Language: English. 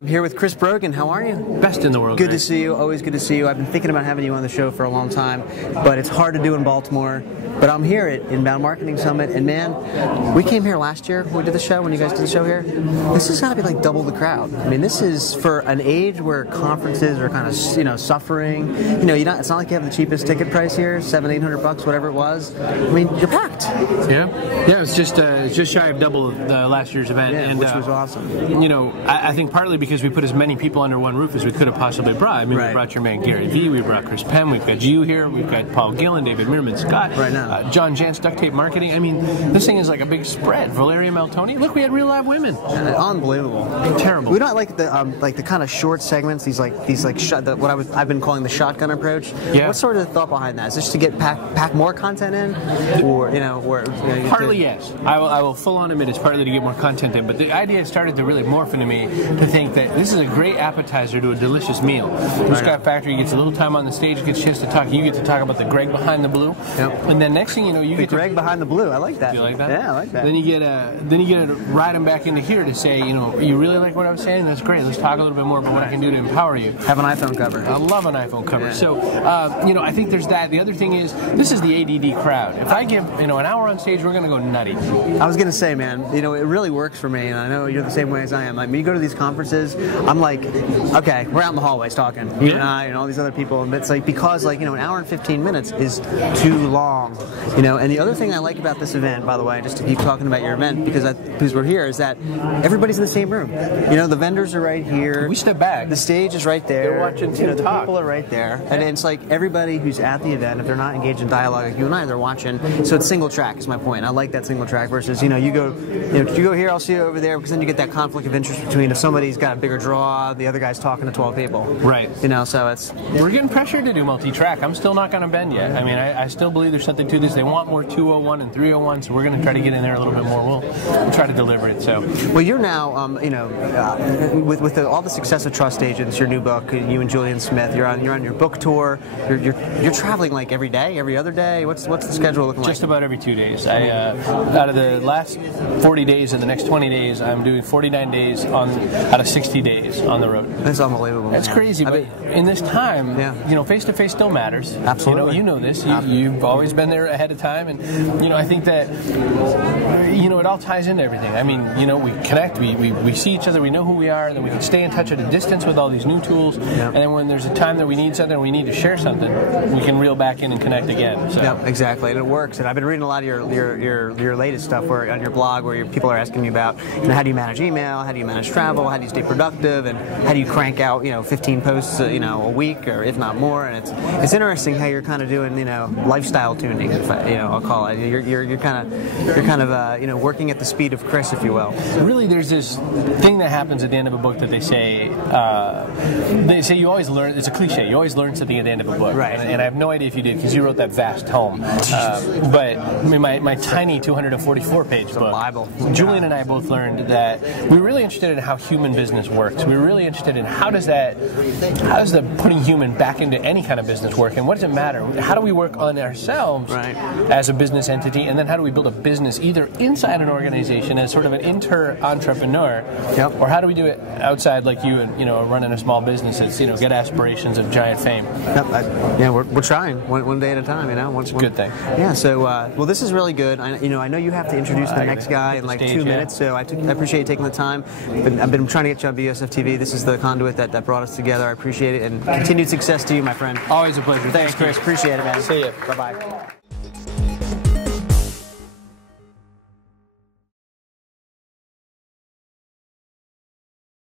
I'm here with Chris Brogan. How are you? Best in the world. Good to see you. Always good to see you. I've been thinking about having you on the show for a long time, but it's hard to do in Baltimore. But I'm here at Inbound Marketing Summit, and man, we came here last year when we did the show, when you guys did the show here. This has got to be like double the crowd. I mean, this is for an age where conferences are kind of, suffering. It's not like you have the cheapest ticket price here, $700-800, whatever it was. I mean, you're packed. Yeah, it's just shy of double the last year's event, and which was awesome. I think partly because we put as many people under one roof as we could have possibly brought. I mean, we brought your man Gary Vee, we brought Chris Penn, we've got you here, we've got Paul Gillen, David Meerman Scott, right now. John Jantz, Duct Tape Marketing. I mean, this thing is like a big spread. Valeria Maltoni. Look, we had real live women. Unbelievable. Terrible. We don't like the kind of short segments. I've been calling the shotgun approach. Yeah. What's sort of the thought behind that? Is it just to get pack more content in, or partly yes. I will full on admit it's partly to get more content in. But the idea started to really morph into me to think that this is a great appetizer to a delicious meal. Scott Factory gets a little time on the stage, gets a chance to talk. You get to talk about the Greg behind the blue, and then next thing you know, you get Greg behind the blue. I like that. You like that? Yeah, I like that. Then you get to ride him back into here to say, you really like what I was saying? That's great. Let's talk a little bit more about what I can do to empower you. Have an iPhone cover. I love an iPhone cover. Yeah. So, I think there's that. The other thing is, this is the ADD crowd. If I give, an hour on stage, we're going to go nutty. I was going to say, man, it really works for me, and I know you're the same way as I am. Like, when you go to these conferences, I'm like, okay, we're out in the hallways talking, you and I and all these other people, and it's like, because, an hour and 15 minutes is too long, and the other thing I like about this event, by the way, just to keep talking about your event, because we're here, is that everybody's in the same room. The vendors are right here. We step back. The stage is right there. They're watching Tim the talk. people are right there. And it's like everybody who's at the event, if they're not engaged in dialogue like you and I, they're watching. So it's single track is my point. I like that single track versus, you go here, I'll see you over there, because then you get that conflict of interest between if somebody's got a bigger draw, the other guy's talking to 12 people. Right. So it's... We're getting pressured to do multi-track. I'm still not going to bend yet. I mean, I still believe there's something to this. They want more 201 and 301, so we're going to try to get in there a little bit more. We'll try to deliver it. So, well, you're now, with all the success of Trust Agents, your new book, you and Julian Smith, you're on your book tour. You're traveling like every day, every other day. What's the schedule looking like? Just about every 2 days. Out of the last 40 days and the next 20 days, I'm doing 49 days out of 60 days on the road. That's unbelievable. That's crazy. But in this time, face-to-face still matters. Absolutely. You know this. You've always been there ahead of time, and I think that it all ties into everything. I mean, we connect, we see each other, we know who we are, and then we can stay in touch at a distance with all these new tools. And then when there's a time that we need something, we need to share something, we can reel back in and connect again. So. Yeah, exactly, and it works. And I've been reading a lot of your latest stuff on your blog, where people are asking you about how do you manage email, how do you manage travel, how do you stay productive, and how do you crank out 15 posts a week, or if not more. And it's interesting how you're kind of doing lifestyle tuning, I'll call it. You're kind of working at the speed of Chris, if you will. Really, there's this thing that happens at the end of a book that they say you always learn. It's a cliche. You always learn something at the end of a book, right? And I have no idea if you did, because you wrote that vast tome. But I mean, my tiny 244-page book. Bible. Julian and I both learned that we were really interested in how human business works. We were really interested in how does the putting human back into any kind of business work, and what does it matter? How do we work on ourselves as a business entity, and then how do we build a business either inside an organization as sort of an inter-entrepreneur, or how do we do it outside, like you and running a small business that's get aspirations of giant fame. We're trying one day at a time. It's a good thing. Yeah. So well, this is really good. I know you have to introduce the next guy in like 2 minutes, so I appreciate you taking the time. I've been trying to get you on BSF TV. This is the conduit that brought us together. I appreciate it, and continued success to you, my friend. Always a pleasure. Thanks, Chris. Appreciate it, man. See you. Bye-bye.